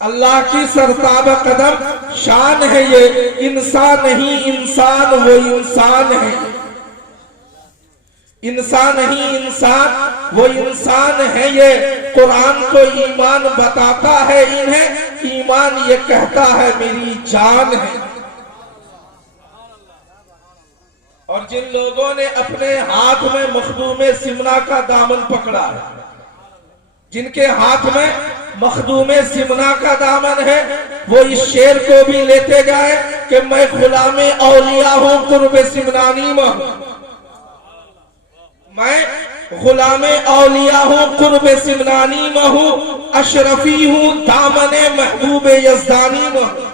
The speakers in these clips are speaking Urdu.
اللہ کی سرتاب قدم شان ہے یہ، انسان نہیں انسان وہ انسان ہے، انسان نہیں انسان وہ انسان ہے یہ۔ قرآن کو ایمان بتاتا ہے انہیں، ایمان یہ کہتا ہے میری جان ہے۔ اور جن لوگوں نے اپنے ہاتھ میں مخدوم سمنا کا دامن پکڑا ہے، جن کے ہاتھ میں مخدوم سمنا کا دامن ہے، وہ اس شعر کو بھی لیتے جائے کہ میں غلام اولیاء ہوں قرب سمنانی میں ہوں، میں غلام اولیاء ہوں قرب سمنانی میں ہوں، اشرفی ہوں دامن محبوب یزدانی میں ہوں،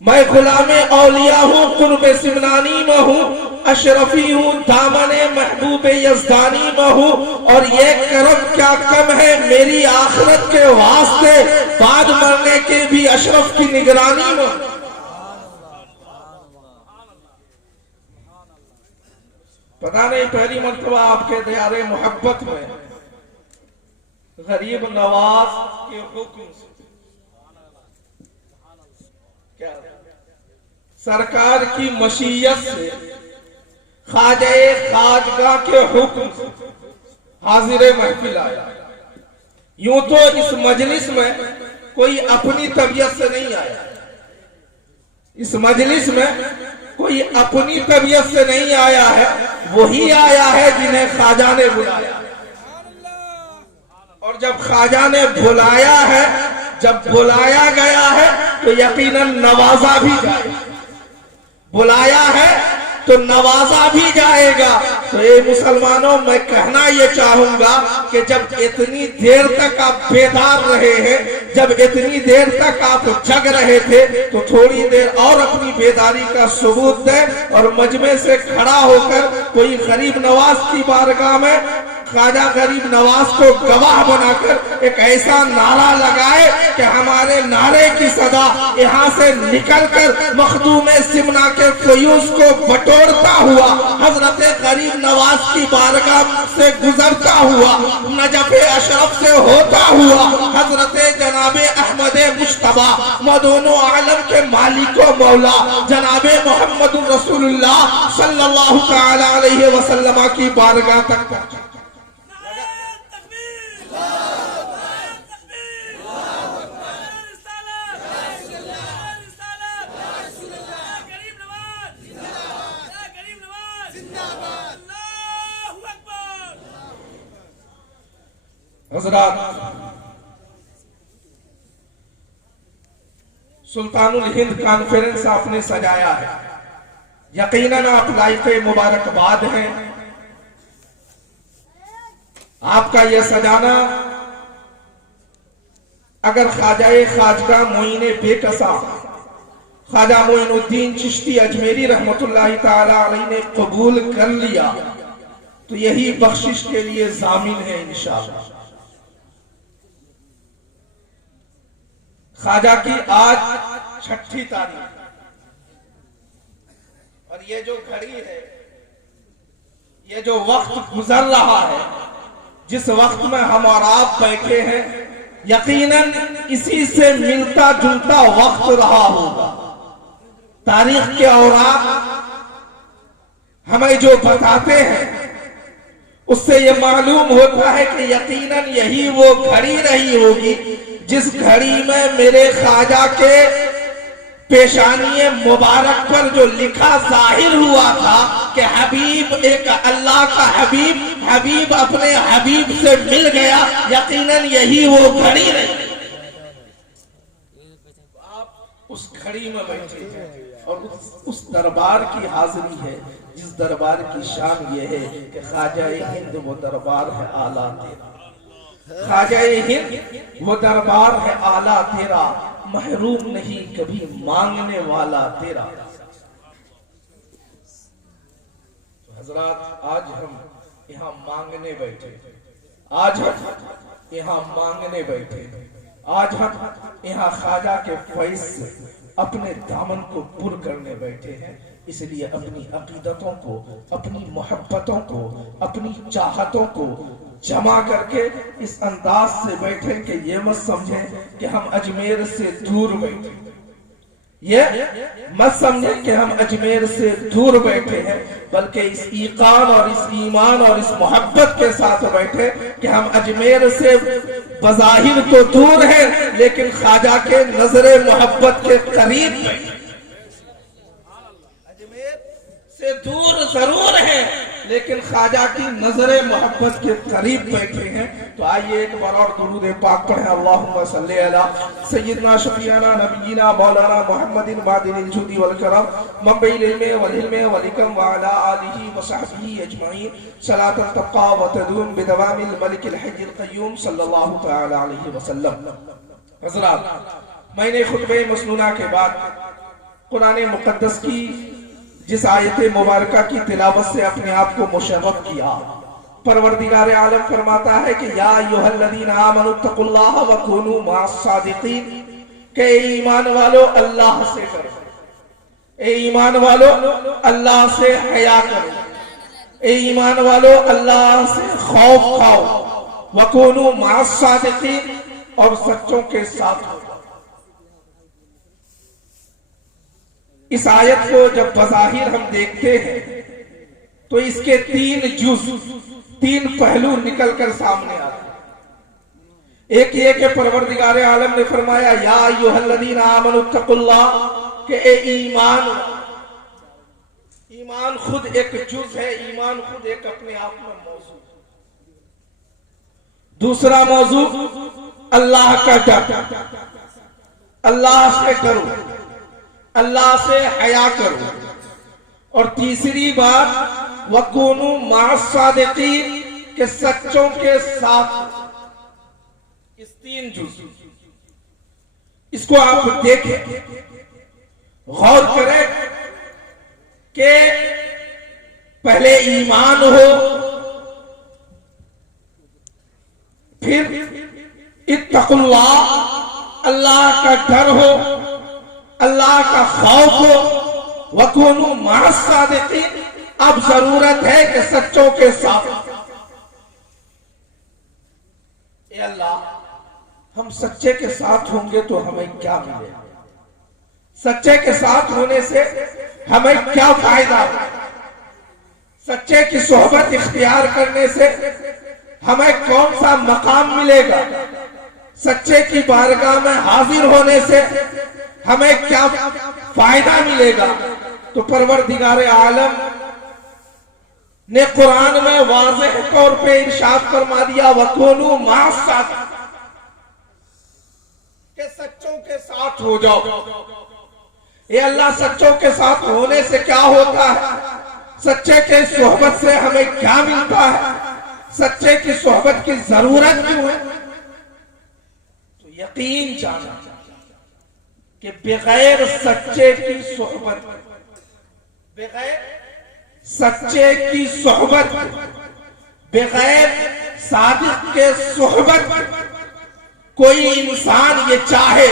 میں غلام اولیاء ہوں قرب سمنانی میں ہوں، اشرفی ہوں دامن محبوب یزدانی میں ہوں، اور یہ کرم کیا کم ہے میری آخرت کے واسطے، بعد مرنے کے بھی اشرف کی نگرانی میں ہوں۔ پتہ نہیں پہلی مرتبہ آپ کے دیار محبت میں غریب نواز کے حکم سے کیا سرکار کی مشیت سے خواجہ خواجگاہ کے حکم سے حاضر محفل آیا۔ یوں تو اس مجلس میں کوئی اپنی طبیعت سے نہیں آیا، اس مجلس میں کوئی اپنی طبیعت سے نہیں آیا ہے، وہی آیا ہے جنہیں خواجہ نے بلایا، اور جب خواجہ نے بلایا ہے، جب بلایا گیا ہے تو یقیناً نوازا بھی جائے گا، بلایا ہے تو نوازا بھی جائے گا۔ تو اے مسلمانوں، میں کہنا یہ چاہوں گا کہ جب اتنی دیر تک آپ بیدار رہے ہیں، جب اتنی دیر تک آپ جگ رہے تھے، تو تھوڑی دیر اور اپنی بیداری کا ثبوت دیں، اور مجمع سے کھڑا ہو کر کوئی غریب نواز کی بارگاہ میں خواجہ غریب نواز کو گواہ بنا کر ایک ایسا نعرہ لگائے کہ ہمارے نعرے کی صدا یہاں سے نکل کر مخدوم سمنا کے فیوز کو بٹورتا ہوا حضرت غریب نواز کی بارگاہ سے گزرتا ہوا، نجف اشرف سے ہوتا ہوا حضرت جناب احمد مجتبی مدون و عالم کے مالک و مولا جناب محمد رسول اللہ صلی اللہ تعالی علیہ وسلم کی بارگاہ تک پہنچا۔ حضرات، سلطان الہند کانفرنس آپ نے سجایا ہے، یقیناً آپ لائق مبارکباد ہیں۔ آپ کا یہ سجانا اگر خواجہ خواجگاہ معین بے کسا خواجہ معین الدین چشتی اجمیری رحمت اللہ تعالی علیہ نے قبول کر لیا تو یہی بخشش کے لیے ضامن ہے انشاءاللہ۔ خواجہ کی آج 6ٹھی تاریخ، اور یہ جو گھڑی ہے، یہ جو وقت گزر رہا ہے، جس وقت میں ہم اور آپ بیٹھے ہیں، یقیناً اسی سے ملتا جلتا وقت رہا ہوگا۔ تاریخ کے اوراق ہمیں جو بتاتے ہیں اس سے یہ معلوم ہوتا ہے کہ یقیناً یہی وہ گھڑی رہی ہوگی جس گھڑی میں میرے خواجہ کے پیشانی مبارک پر جو لکھا ظاہر ہوا تھا کہ حبیب ایک اللہ کا حبیب اپنے حبیب سے مل گیا، یقیناً یہی وہ گھڑی رہی۔ آپ اس گھڑی میں بیٹھے ہیں اور اس دربار کی حاضری ہے جس دربار کی شان یہ ہے کہ خواجہ ہند وہ دربار ہے اعلیٰ تیرا، خواجہ ہند وہ دربار ہے اعلیٰ تیرا، محروم نہیں کبھی مانگنے والا تیرا۔ حضرات، آج ہم یہاں مانگنے بیٹھے، آج ہم یہاں مانگنے بیٹھے، آج ہم یہاں خواجہ کے فیض سے اپنے دامن کو پر کرنے بیٹھے ہیں۔ اس لیے اپنی عقیدتوں کو، اپنی محبتوں کو، اپنی چاہتوں کو جمع کر کے اس انداز سے بیٹھے کہ یہ مت سمجھیں کہ ہم اجمیر سے دور بیٹھے، یہ مت سمجھیں کہ ہم اجمیر سے دور بیٹھے ہیں، بلکہ اس ایقان اور اس ایمان اور اس محبت کے ساتھ بیٹھے کہ ہم اجمیر سے بظاہر تو دور ہیں لیکن خواجہ کے نظر محبت کے قریب بیٹھے، اجمیر سے دور ضرور ہیں لیکن خواجہ کی نظر محبت کے قریب بیٹھے ہیں۔ تو آئیے ایک بار اور درود پاک پڑھیں، اللہم صلی علی سیدنا شفیعنا نبینا مولانا محمد معدن الجود والکرم منبع العلم والحلم والحکم وعلی آلہ وصحبہ اجمعین صلاۃ تبقی وتدوم بدوام الملک الحی القیوم صلی اللہ تعالی علیہ وسلم۔ حضرات، میں نے خطبہ مسنونہ کے بعد قرآن مقدس کی جس آیت مبارکہ کی تلاوت سے اپنے آپ کو مشرف کیا، پروردگار عالم فرماتا ہے کہ یا ایھا الذین آمنوا اتقوا اللہ وکونوا مع الصادقین، کہ اے ایمان والو اللہ سے ڈرو، اے ایمان والو اللہ سے حیا کرو، اے ایمان والو اللہ سے خوف کھاؤ، وکونوا مع الصادقین، اور سچوں کے ساتھ ہو۔ اس آیت کو جب بظاہر ہم دیکھتے ہیں تو اس کے تین پہلو نکل کر سامنے آتے ہیں۔ ایک یہ کہ پروردگار عالم نے فرمایا یا ایھا الذین آمنوا اتقوا اللہ، کہ اے ایمان خود ایک جز ہے، ایمان خود ایک اپنے آپ میں موضوع ہے۔ دوسرا موضوع اللہ کا ڈر، اللہ سے ڈرو، اللہ سے حیا کرو، اور تیسری بات وَكُونُوا مَعَ الصَّادِقِينَ، کہ سچوں کے ساتھ۔ اس تین جز اس کو آپ دیکھیں، غور کریں کہ پہلے ایمان ہو، پھر اتقوا اللہ، اللہ کا ڈر ہو، اللہ کا خوف ہو، وَكُونُوا مَعَ الصَّادِقِينَ۔ اب ضرورت ہے کہ سچوں کے ساتھ۔ اے اللہ، ہم سچے کے ساتھ ہوں گے تو ہمیں کیا ملے گا؟ سچے کے ساتھ ہونے سے ہمیں کیا فائدہ ہے؟ سچے کی صحبت اختیار کرنے سے ہمیں کون سا مقام ملے گا؟ سچے کی بارگاہ میں حاضر ہونے سے ہمیں کیا فائدہ ملے گا؟ تو پروردگار عالم نے قرآن میں واضح طور پہ ارشاد فرما دیا وَكُونُوا مَعَ الصَّادِقِينَ، کہ سچوں کے ساتھ ہو جاؤ۔ اے اللہ، سچوں کے ساتھ ہونے سے کیا ہوتا ہے؟ سچے کے صحبت سے ہمیں کیا ملتا ہے؟ سچے کی صحبت کی ضرورت کیوں ہے؟ تو یقین جانا کہ بغیر سچے کی صحبت، بغیر سچے کی صحبت، بغیر صادق کے صحبت، کوئی انسان یہ چاہے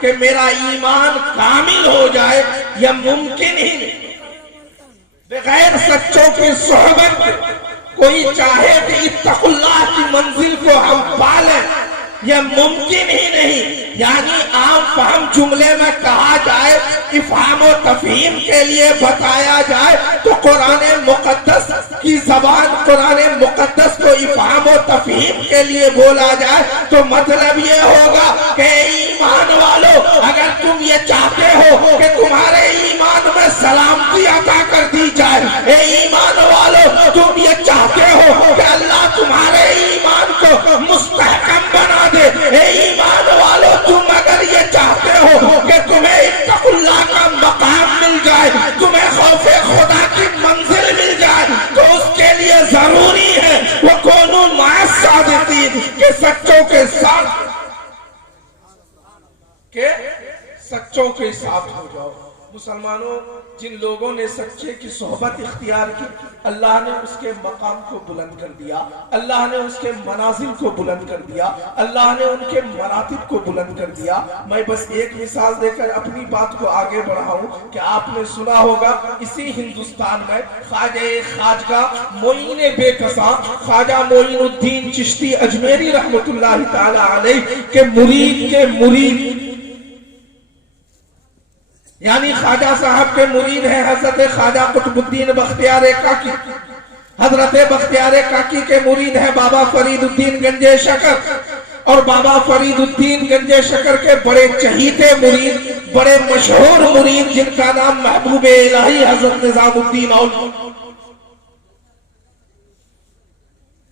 کہ میرا ایمان کامل ہو جائے، یہ ممکن ہی نہیں۔ بغیر سچوں کی صحبت کوئی چاہے کہ اتقوا اللہ کی منزل کو ہم پالیں، یہ ممکن ہی نہیں۔ یعنی عام فہم جملے میں کہا جائے، افہام و تفہیم کے لیے بتایا جائے تو قرآن مقدس کی زبان، قرآن مقدس کو افہام و تفہیم کے لیے بولا جائے تو مطلب یہ ہوگا کہ ایمان والو، اگر تم یہ چاہتے ہو کہ تمہارے ایمان میں سلامتی عطا کر دی جائے، اے ایمان والو تم یہ چاہتے ہو کہ اللہ تمہارے ایمان کو مستحکم بنا دے، اے ایمان والو تم اگر یہ چاہتے ہو کہ تمہیں اتقوا اللہ کا مقام مل جائے، تمہیں خوف خدا کی منزل مل جائے، تو اس کے لیے ضروری ہے وَكُونُوا مَعَ الصَّادِقِينَ، کہ سچوں کے ساتھ ہو جاؤ۔ مسلمانوں، جن لوگوں نے سچے کی صحبت اختیار کی، اللہ نے اس کے مقام کو بلند کر دیا، اللہ نے اس کے منازل کو بلند کر دیا، اللہ نے ان کے مراتب کو بلند کر دیا۔ میں بس ایک مثال دے کر اپنی بات کو آگے بڑھاؤں کہ آپ نے سنا ہوگا اسی ہندوستان میں خواجہ معین بے کساں، خواجہ معین الدین چشتی اجمیری رحمت اللہ تعالی علیہ کے مرید یعنی خواجہ صاحب کے مرید ہیں حضرت خواجہ قطب الدین بختیار کاکی۔ حضرت بختیار کاکی کے مرید ہیں بابا فرید الدین گنجے شکر، اور بابا فرید الدین گنجے شکر کے بڑے چہیتے مرید، بڑے مشہور مرید جن کا نام محبوب الہی حضرت نظام الدین اولیا۔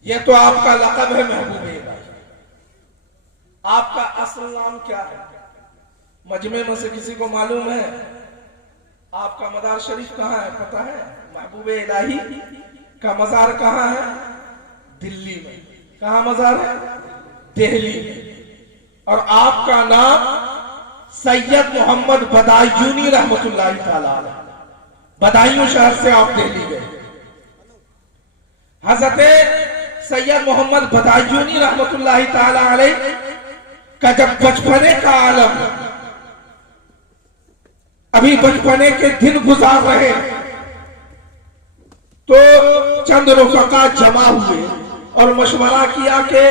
یہ تو آپ کا لقب ہے محبوب الہی، آپ کا اصل نام کیا ہے؟ مجمع میں سے کسی کو معلوم ہے؟ آپ کا مزار شریف کہاں ہے پتہ ہے؟ محبوب الہی کا مزار کہاں ہے؟ دلی میں۔ کہاں مزار ہے؟ دہلی میں۔ اور آپ کا نام سید محمد بدایونی رحمت اللہ تعالی علیہ، بدایوں شہر سے آپ دہلی گئے۔ حضرت سید محمد بدایونی رحمت اللہ تعالی علیہ کا جب بچپنے کا عالم، ابھی بچپنے کے دن گزار رہے، تو چند رفقا جمع ہوئے اور مشورہ کیا کہ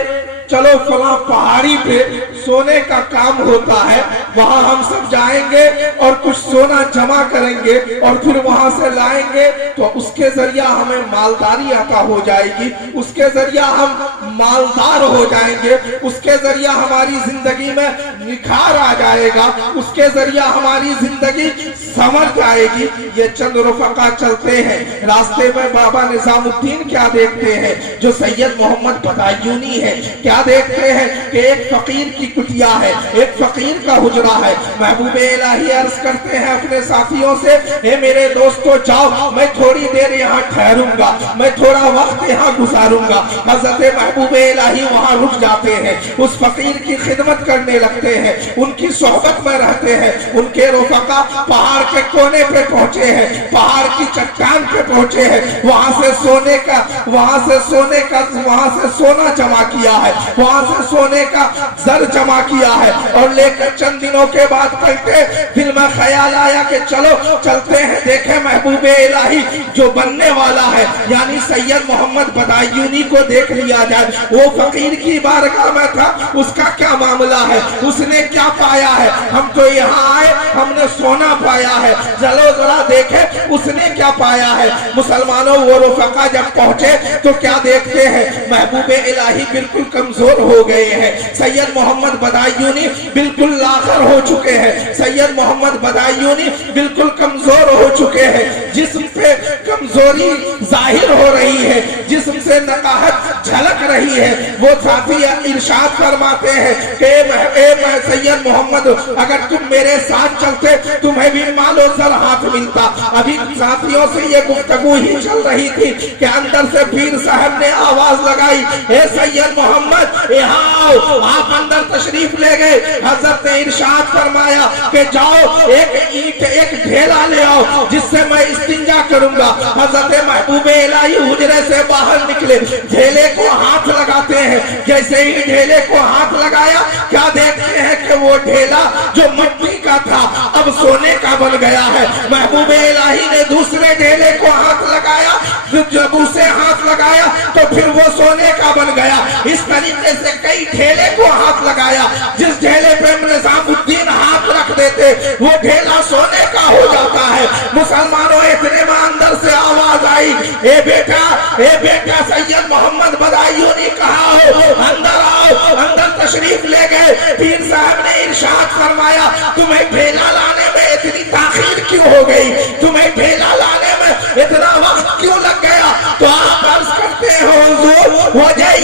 چلو فلاں پہاڑی پہ سونے کا کام ہوتا ہے، وہاں ہم سب جائیں گے اور کچھ سونا جمع کریں گے اور پھر وہاں سے لائیں گے، تو اس کے ذریعہ ہمیں مالداری عطا ہو جائے گی، اس کے ذریعہ ہم مالدار ہو جائیں گے، اس کے ذریعہ ہماری زندگی میں نکھار آ جائے گا، اس کے ذریعہ ہماری زندگی سمر جائے گی۔ یہ چند رفقا چلتے ہیں، راستے میں بابا نظام الدین کیا دیکھتے ہیں؟ جو سید محمد بدایونی ہے، کیا دیکھتے ہیں کہ ایک فقیر کی کٹیا ہے، ایک فقیر کا حجرہ ہے۔ محبوب الہی عرض کرتے ہیں اپنے ساتھیوں سے، اے میرے دوستو جاؤ، میں تھوڑی دیر یہاں ٹھہروں گا، میں تھوڑا وقت یہاں گزاروں گا۔ حضرت محبوب الہی وہاں رک جاتے ہیں، اس فقیر کی خدمت کرنے لگتے ہیں، ان کی صحبت میں رہتے ہیں۔ ان کے رفقا پہاڑ کے کونے پہ پہنچے ہیں، پہاڑ کی چٹان پہ پہنچے ہیں، وہاں سے سونا جمع کیا ہے، وہاں سے سونے کا زر جمع کیا ہے، اور لے کر چند دنوں کے بعد پلٹے۔ دل میں خیال آیا کہ چلو چلتے ہیں، دیکھیں محبوب الہی جو بننے والا ہے یعنی سید محمد بدایونی کو دیکھ لیا جائے، وہ فقیر کی بارگاہ میں تھا، اس کا کیا معاملہ ہے، اس نے کیا پایا ہے؟ ہم تو یہاں آئے، ہم نے سونا پایا ہے، چلو ذرا دیکھیں اس نے کیا پایا ہے۔ مسلمانوں، وہ رفقا جب پہنچے تو کیا دیکھتے ہیں؟ محبوب الہی بالکل کمزور ہو گئے ہیں، سید محمد بدایونی بالکل لاغر ہو چکے ہیں، سید محمد بدایونی بالکل کمزور ہو چکے ہیں، جسم پہ کمزوری ظاہر ہو رہی ہے، جسم سے نقاہت جھلک رہی ہے۔ وہ ساتھی ارشاد فرماتے ہیں کہ اے سید محمد، اگر تم میرے ساتھ چلتے تمہیں بھی مال و زر ہاتھ ملتا۔ ابھی ساتھیوں سے یہ گفتگو ہی چل رہی تھی کہ اندر سے پیر صاحب نے آواز لگائی، اے سید محمد یہاں آؤ۔ آپ اندر تشریف لے گئے، حضرت نے ارشاد فرمایا کہ جاؤ ایک ڈھیلا لے آؤ جس سے میں استنجا کروں گا۔ حضرت محبوب الہی حجرے سے باہر نکلے، ڈھیلے کو ہاتھ لگاتے ہیں، جیسے ہی ڈھیلے کو ہاتھ لگایا کیا دیکھتے ہیں کہ وہ ڈھیلا جو مٹی کا تھا اب سونے کا بن گیا ہے۔ محبوب الہی نے دوسرے ڈھیلے کو ہاتھ لگایا، جب اسے ہاتھ لگایا تو پھر وہ سونے کا بن گیا۔ اس طریقے سے کئی ڈھیلے کو ہاتھ لگایا، جس ڈھیلے پہ نظام الدین ہاتھ رکھ دیتے وہ ڈھیلا سونے کا ہو جاتا ہے۔ مسلمانوں، اتنے میں اندر سے آواز آئی، اے بیٹا سید محمد بدایونی کہاں ہو؟ اندر آؤ۔ اندر تشریف لے گئے، پیر صاحب نے ارشاد فرمایا، تمہیں ڈھیلا لانے میں اتنی تاخیر کیوں ہو گئی؟ تمہیں ڈھیلا لانے میں اتنا وقت کیوں لگ گیا؟ تو آپ عرض کرتے ہو حضور وجہ